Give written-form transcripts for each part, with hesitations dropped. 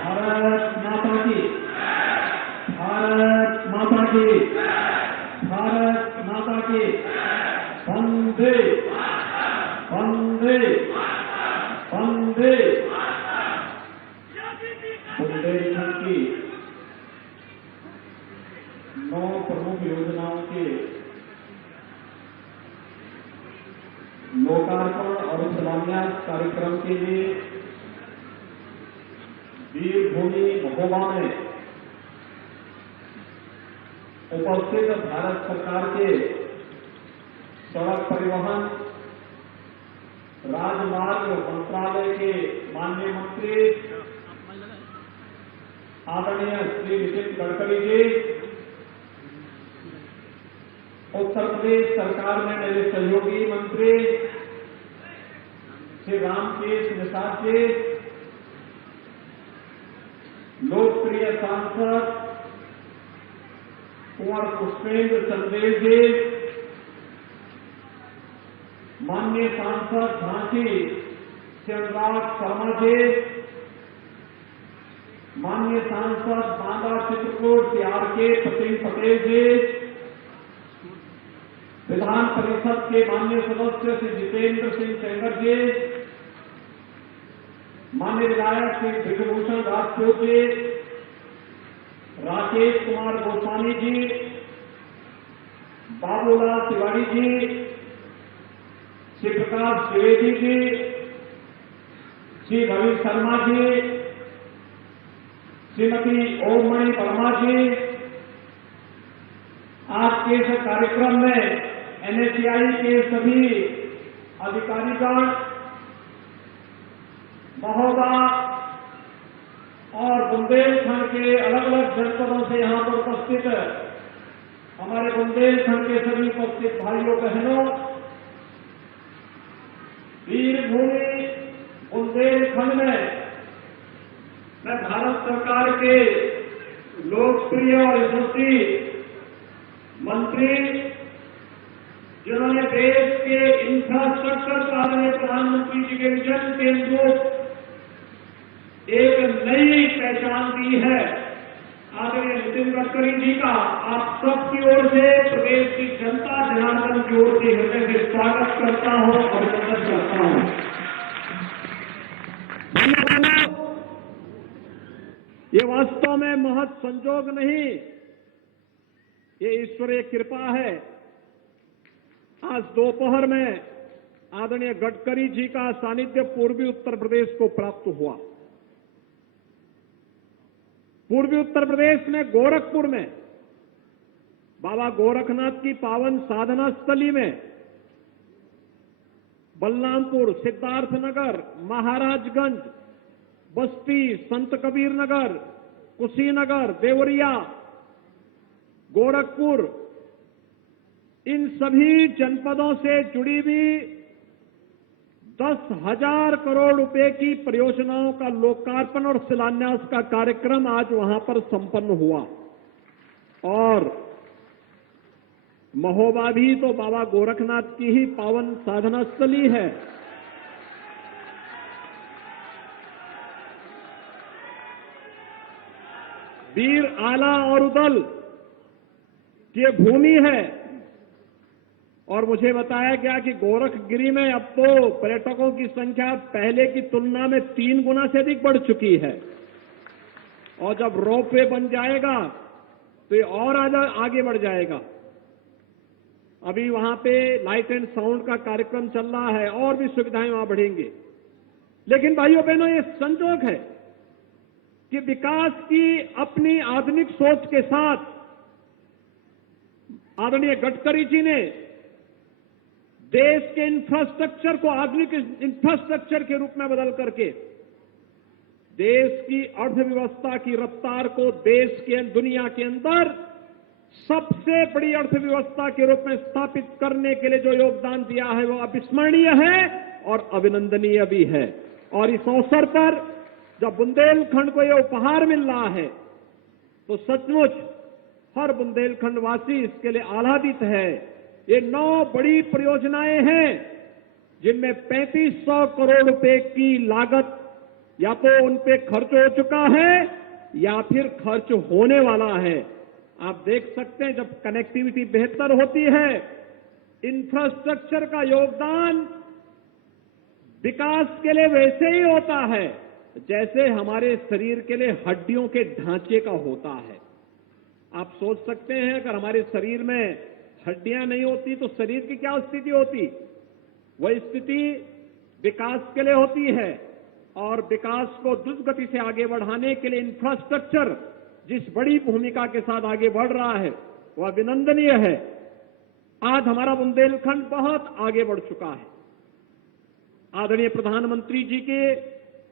भारत माता की, भारत माता की, भारत माता की, वंदे वंदे वंदे। बुंदेलखंड की 9 प्रमुख योजनाओं के लोकार्पण और शिलान्यास कार्यक्रम के लिए वीरभूमि महोबा में उपस्थित भारत सरकार के सड़क परिवहन राजमार्ग मंत्रालय के माननीय मंत्री आदरणीय श्री नितिन गडकरी जी, उत्तर प्रदेश सरकार में मेरे सहयोगी मंत्री श्री रामकेश निषाद जी, लोकप्रिय सांसद कुंवर पुष्पेंद्र चंदेल जी, माननीय सांसद झांसी श्री अनुराग शर्मा जी, माननीय सांसद बांदा चित्रकूट श्री आर.के. पटेल जी, विधान परिषद के माननीय सदस्य श्री जितेंद्र सिंह सेंगर जी, माननीय विधायक श्री ब्रिजभूषण राजपूत जी, राकेश कुमार गोस्वामी जी, बाबूलाल तिवारी जी, श्री प्रकाश द्विवेदी जी, श्री रवि शर्मा जी, श्रीमती ओममणि वर्मा जी। आज के इस कार्यक्रम में एनएचएआई के सभी अधिकारीगण, महोबा और बुंदेलखंड के अलग अलग जनपदों से यहां पर उपस्थित हमारे बुंदेलखंड के सभी उपस्थित भाइयों बहनों, वीरभूमि बुंदेलखंड में मैं भारत सरकार के लोकप्रिय और यशस्वी मंत्री, जिन्होंने देश के इंफ्रास्ट्रक्चर को आदरणीय प्रधानमंत्री जी के विजन के अनुरूप एक नई पहचान दी है, आदरणीय नितिन गडकरी जी का आप सबकी ओर से, प्रदेश की जनता जनार्दन की ओर से हृदय से स्वागत करता हूं और अभिनंदन करता हूं। ये वास्तव में महज संजोग नहीं, ये ईश्वरीय कृपा है। आज दोपहर में आदरणीय गडकरी जी का सानिध्य पूर्वी उत्तर प्रदेश को प्राप्त हुआ। पूर्वी उत्तर प्रदेश में गोरखपुर में बाबा गोरखनाथ की पावन साधना स्थली में, बलरामपुर, सिद्धार्थनगर, महाराजगंज, बस्ती, संत कबीर नगर, कुशीनगर, देवरिया, गोरखपुर, इन सभी जनपदों से जुड़ी हुई 10,000 करोड़ रुपए की परियोजनाओं का लोकार्पण और शिलान्यास का कार्यक्रम आज वहां पर संपन्न हुआ। और महोबा भी तो बाबा गोरखनाथ की ही पावन साधना स्थली है। वीर आला और उदल की भूमि है। और मुझे बताया गया कि गोरखगिरी में अब तो पर्यटकों की संख्या पहले की तुलना में 3 गुना से अधिक बढ़ चुकी है। और जब रोपवे बन जाएगा तो ये और आगे बढ़ जाएगा। अभी वहां पे लाइट एंड साउंड का कार्यक्रम चल रहा है, और भी सुविधाएं वहां बढ़ेंगी। लेकिन भाइयों बहनों, ये संजोग है कि विकास की अपनी आधुनिक सोच के साथ आदरणीय गडकरी जी ने देश के इंफ्रास्ट्रक्चर को आधुनिक इंफ्रास्ट्रक्चर के रूप में बदल करके देश की अर्थव्यवस्था की रफ्तार को देश के दुनिया के अंदर सबसे बड़ी अर्थव्यवस्था के रूप में स्थापित करने के लिए जो योगदान दिया है वो अविस्मरणीय है और अभिनंदनीय भी है। और इस अवसर पर जब बुंदेलखंड को यह उपहार मिल रहा है तो सचमुच हर बुंदेलखंड वासी इसके लिए आह्लादित है। ये 9 बड़ी परियोजनाएं हैं जिनमें 3500 करोड़ रुपए की लागत या तो उन पे खर्च हो चुका है या फिर खर्च होने वाला है। आप देख सकते हैं जब कनेक्टिविटी बेहतर होती है, इंफ्रास्ट्रक्चर का योगदान विकास के लिए वैसे ही होता है जैसे हमारे शरीर के लिए हड्डियों के ढांचे का होता है। आप सोच सकते हैं अगर हमारे शरीर में हड्डियां नहीं होती तो शरीर की क्या स्थिति होती? वह स्थिति विकास के लिए होती है और विकास को द्रुत गति से आगे बढ़ाने के लिए इंफ्रास्ट्रक्चर जिस बड़ी भूमिका के साथ आगे बढ़ रहा है वह अभिनंदनीय है। आज हमारा बुंदेलखंड बहुत आगे बढ़ चुका है। आदरणीय प्रधानमंत्री जी के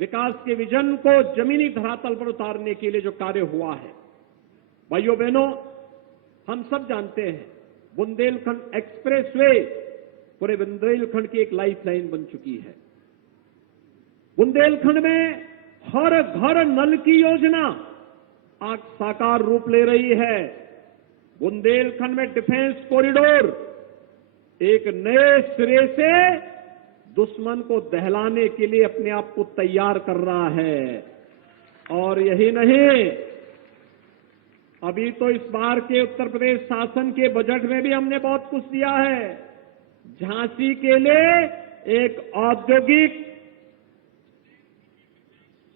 विकास के विजन को जमीनी धरातल पर उतारने के लिए जो कार्य हुआ है, भाइयों बहनों, हम सब जानते हैं बुंदेलखंड एक्सप्रेसवे पूरे बुंदेलखंड की एक लाइफलाइन बन चुकी है। बुंदेलखंड में हर घर नल की योजना आज साकार रूप ले रही है। बुंदेलखंड में डिफेंस कॉरिडोर एक नए सिरे से दुश्मन को दहलाने के लिए अपने आप को तैयार कर रहा है। और यही नहीं, अभी तो इस बार के उत्तर प्रदेश शासन के बजट में भी हमने बहुत कुछ दिया है। झांसी के लिए एक औद्योगिक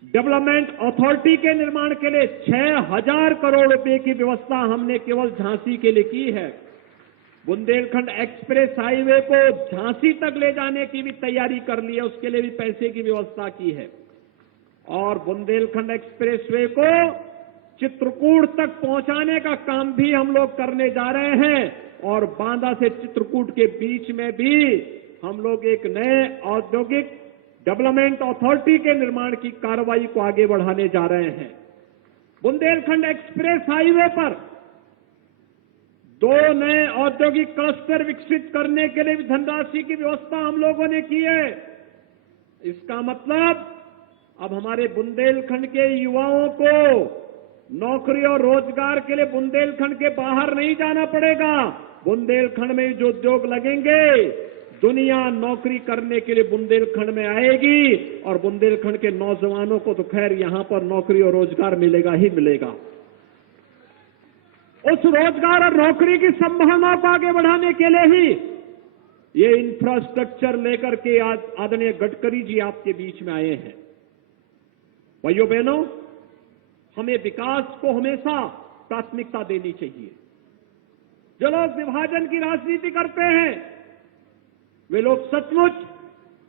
डेवलपमेंट अथॉरिटी के निर्माण के लिए 6000 करोड़ रुपए की व्यवस्था हमने केवल झांसी के लिए की है। बुंदेलखंड एक्सप्रेस हाईवे को झांसी तक ले जाने की भी तैयारी कर ली है, उसके लिए भी पैसे की व्यवस्था की है। और बुंदेलखंड एक्सप्रेसवे को चित्रकूट तक पहुंचाने का काम भी हम लोग करने जा रहे हैं और बांदा से चित्रकूट के बीच में भी हम लोग एक नए औद्योगिक डेवलपमेंट अथॉरिटी के निर्माण की कार्रवाई को आगे बढ़ाने जा रहे हैं। बुंदेलखंड एक्सप्रेस हाईवे पर 2 नए औद्योगिक क्लस्टर विकसित करने के लिए भी धनराशि की व्यवस्था हम लोगों ने की है। इसका मतलब अब हमारे बुंदेलखंड के युवाओं को नौकरी और रोजगार के लिए बुंदेलखंड के बाहर नहीं जाना पड़ेगा। बुंदेलखंड में जो उद्योग लगेंगे, दुनिया नौकरी करने के लिए बुंदेलखंड में आएगी और बुंदेलखंड के नौजवानों को तो खैर यहां पर नौकरी और रोजगार मिलेगा ही मिलेगा। उस रोजगार और नौकरी की संभावना को आगे बढ़ाने के लिए ही ये इंफ्रास्ट्रक्चर लेकर के आज आदरणीय गडकरी जी आपके बीच में आए हैं। भाइयों बहनों, हमें विकास को हमेशा प्राथमिकता देनी चाहिए। जो लोग विभाजन की राजनीति करते हैं वे लोग सचमुच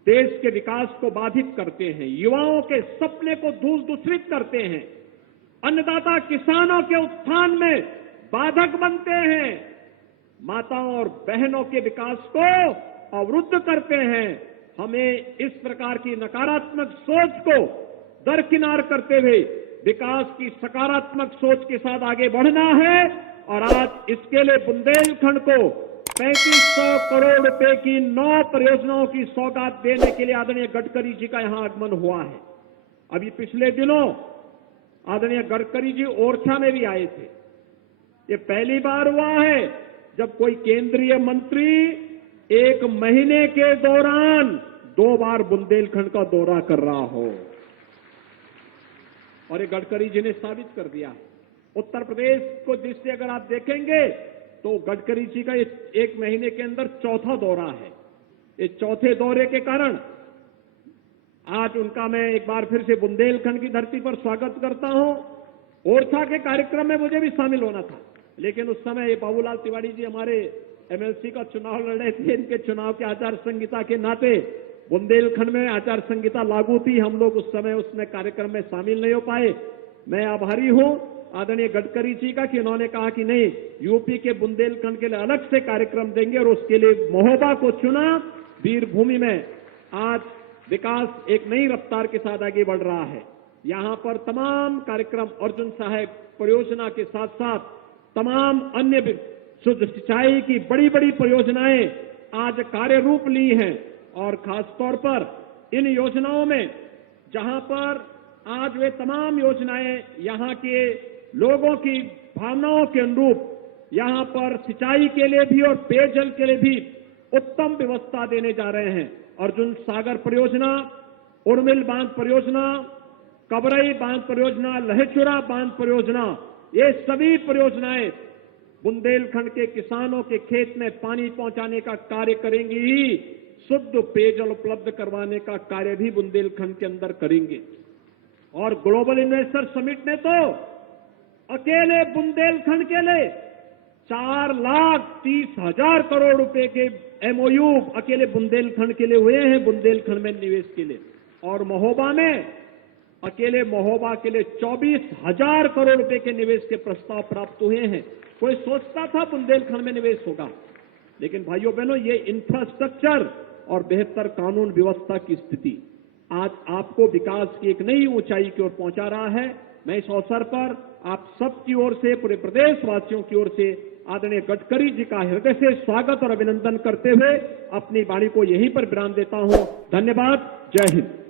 देश के विकास को बाधित करते हैं, युवाओं के सपने को दूषित करते हैं, अन्नदाता किसानों के उत्थान में बाधक बनते हैं, माताओं और बहनों के विकास को अवरुद्ध करते हैं। हमें इस प्रकार की नकारात्मक सोच को दरकिनार करते हुए विकास की सकारात्मक सोच के साथ आगे बढ़ना है और आज इसके लिए बुंदेलखंड को 3500 करोड़ रुपए की 9 परियोजनाओं की सौगात देने के लिए आदरणीय गडकरी जी का यहां आगमन हुआ है। अभी पिछले दिनों आदरणीय गडकरी जी ओरछा में भी आए थे। ये पहली बार हुआ है जब कोई केंद्रीय मंत्री 1 महीने के दौरान 2 बार बुंदेलखंड का दौरा कर रहा हो और ये गडकरी जी ने साबित कर दिया है। उत्तर प्रदेश को दृष्टि अगर आप देखेंगे तो गडकरी जी का 1 महीने के अंदर 4था दौरा है। इस 4थे दौरे के कारण आज उनका मैं एक बार फिर से बुंदेलखंड की धरती पर स्वागत करता हूं। ओरछा के कार्यक्रम में मुझे भी शामिल होना था, लेकिन उस समय बाबूलाल तिवारी जी हमारे एमएलसी का चुनाव लड़ रहे थे। इनके चुनाव के आचार संहिता के नाते बुंदेलखंड में आचार संहिता लागू थी, हम लोग उस समय उसमें कार्यक्रम में शामिल नहीं हो पाए। मैं आभारी हूं आदरणीय गडकरी जी का कि उन्होंने कहा कि नहीं, यूपी के बुंदेलखंड के लिए अलग से कार्यक्रम देंगे और उसके लिए महोबा को चुना। वीरभूमि में आज विकास एक नई रफ्तार के साथ आगे बढ़ रहा है। यहां पर तमाम कार्यक्रम अर्जुन सहायक परियोजना के साथ साथ तमाम अन्य सिंचाई की बड़ी बड़ी परियोजनाएं आज कार्य रूप ली हैं और खासतौर पर इन योजनाओं में जहां पर आज वे तमाम योजनाएं यहां के लोगों की भावनाओं के अनुरूप यहां पर सिंचाई के लिए भी और पेयजल के लिए भी उत्तम व्यवस्था देने जा रहे हैं अर्जुन सागर परियोजना, उर्मिल बांध परियोजना, कबरई बांध परियोजना, लहेचुरा बांध परियोजना, ये सभी परियोजनाएं बुंदेलखंड के किसानों के खेत में पानी पहुंचाने का कार्य करेंगी ही, शुद्ध पेयजल उपलब्ध करवाने का कार्य भी बुंदेलखंड के अंदर करेंगे। और ग्लोबल इन्वेस्टर समिट ने तो अकेले बुंदेलखंड के लिए 4,30,000 करोड़ रुपए के एमओयू अकेले बुंदेलखंड के लिए हुए हैं, बुंदेलखंड में निवेश के लिए। और महोबा में अकेले महोबा के लिए 24,000 करोड़ रुपए के निवेश के प्रस्ताव प्राप्त हुए हैं। कोई सोचता था बुंदेलखंड में निवेश होगा, लेकिन भाइयों बहनों, ये इंफ्रास्ट्रक्चर और बेहतर कानून व्यवस्था की स्थिति आज आपको विकास की एक नई ऊंचाई की ओर पहुंचा रहा है। मैं इस अवसर पर आप सबकी ओर से, पूरे प्रदेशवासियों की ओर से आदरणीय गडकरी जी का हृदय से स्वागत और अभिनंदन करते हुए अपनी वाणी को यहीं पर विराम देता हूं। धन्यवाद। जय हिंद।